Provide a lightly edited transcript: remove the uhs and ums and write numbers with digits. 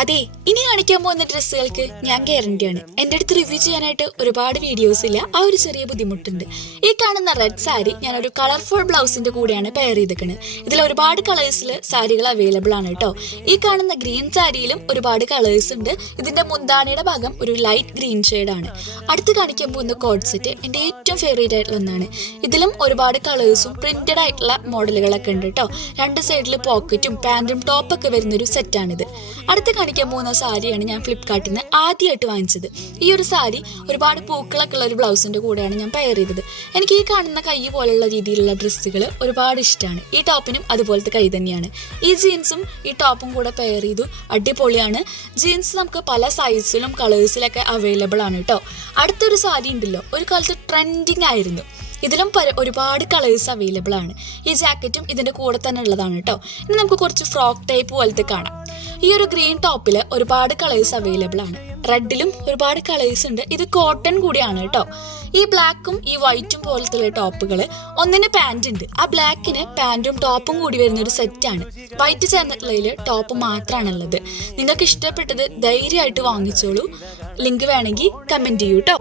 അതെ, ഇനി കാണിക്കാൻ പോകുന്ന ഡ്രസ്സുകൾക്ക് ഞാൻ ഗ്യാരണ്ടിയാണ്. എന്റെ അടുത്ത് റിവ്യൂ ചെയ്യാനായിട്ട് ഒരുപാട് വീഡിയോസ് ഇല്ല, ആ ഒരു ചെറിയ ബുദ്ധിമുട്ടുണ്ട്. ഈ കാണുന്ന റെഡ് സാരി ഞാൻ ഒരു കളർഫുൾ ബ്ലൗസിന്റെ കൂടെയാണ് പെയർ ചെയ്തിരിക്കുന്നത്. ഇതിൽ ഒരുപാട് കളേഴ്സിൽ സാരികൾ അവൈലബിൾ ആണ് കേട്ടോ. ഈ കാണുന്ന ഗ്രീൻ സാരിയിലും ഒരുപാട് കളേഴ്സ് ഉണ്ട്. ഇതിന്റെ മുന്താണിയുടെ ഭാഗം ഒരു ലൈറ്റ് ഗ്രീൻ ഷെയ്ഡാണ്. അടുത്ത് കാണിക്കാൻ പോകുന്ന കോഡ് സെറ്റ് എന്റെ ഏറ്റവും ഫേവറേറ്റ് ആയിട്ടുള്ള ഒന്നാണ്. ഇതിലും ഒരുപാട് കളേഴ്സും പ്രിന്റഡ് ആയിട്ടുള്ള മോഡലുകളൊക്കെ ഉണ്ട് കേട്ടോ. രണ്ട് സൈഡിൽ പോക്കറ്റും പാന്റും ടോപ്പൊക്കെ വരുന്നൊരു സെറ്റാണിത്. അടുത്ത് കാണിക്കാൻ പോകുന്ന സാരിയാണ് ഞാൻ ഫ്ലിപ്കാർട്ടിൽ നിന്ന് ആദ്യമായിട്ട് വാങ്ങിച്ചത്. ഈ ഒരു സാരി ഒരുപാട് പൂക്കളൊക്കെ ഉള്ള ഒരു ബ്ലൗസിന്റെ കൂടെയാണ് ഞാൻ പെയർ ചെയ്തത്. എനിക്ക് ഈ കാണുന്ന കൈ പോലുള്ള രീതിയിലുള്ള ഡ്രസ്സുകൾ ഒരുപാട് ഇഷ്ടമാണ്. ഈ ടോപ്പിനും അതുപോലത്തെ കൈ തന്നെയാണ്. ഈ ജീൻസും ഈ ടോപ്പും കൂടെ പെയർ ചെയ്തു, അടിപൊളിയാണ്. ജീൻസ് നമുക്ക് പല സൈസിലും കളേഴ്സിലൊക്കെ അവൈലബിൾ ആണ് കേട്ടോ. അടുത്തൊരു സാരി ഉണ്ടല്ലോ, ഒരു കാലത്ത് ട്രെൻഡിങ് ആയിരുന്നു. ഇതിലും ഒരുപാട് കളേഴ്സ് അവൈലബിൾ ആണ്. ഈ ജാക്കറ്റും ഇതിന്റെ കൂടെ തന്നെ ഉള്ളതാണ് കേട്ടോ. ഇനി നമുക്ക് കുറച്ച് ഫ്രോക്ക് ടൈപ്പ് പോലത്തെ കാണാം. ഈ ഒരു ഗ്രീൻ ടോപ്പിൽ ഒരുപാട് കളേഴ്സ് അവൈലബിൾ ആണ്. റെഡിലും ഒരുപാട് കളേഴ്സ് ഉണ്ട്. ഇത് കോട്ടൺ കൂടിയാണ് കേട്ടോ. ഈ ബ്ലാക്കും ഈ വൈറ്റും പോലത്തെ ടോപ്പുകൾ ഒന്നിന് പാൻറ് ഉണ്ട്. ആ ബ്ലാക്കിന് പാൻറ്റും ടോപ്പും കൂടി വരുന്ന ഒരു സെറ്റാണ്. വൈറ്റ് ചേർന്നിട്ടുള്ളതിൽ ടോപ്പ് മാത്രമാണുള്ളത്. നിങ്ങൾക്ക് ഇഷ്ടപ്പെട്ടത് ധൈര്യമായിട്ട് വാങ്ങിച്ചോളൂ. ലിങ്ക് വേണമെങ്കിൽ കമന്റ് ചെയ്യൂ കേട്ടോ.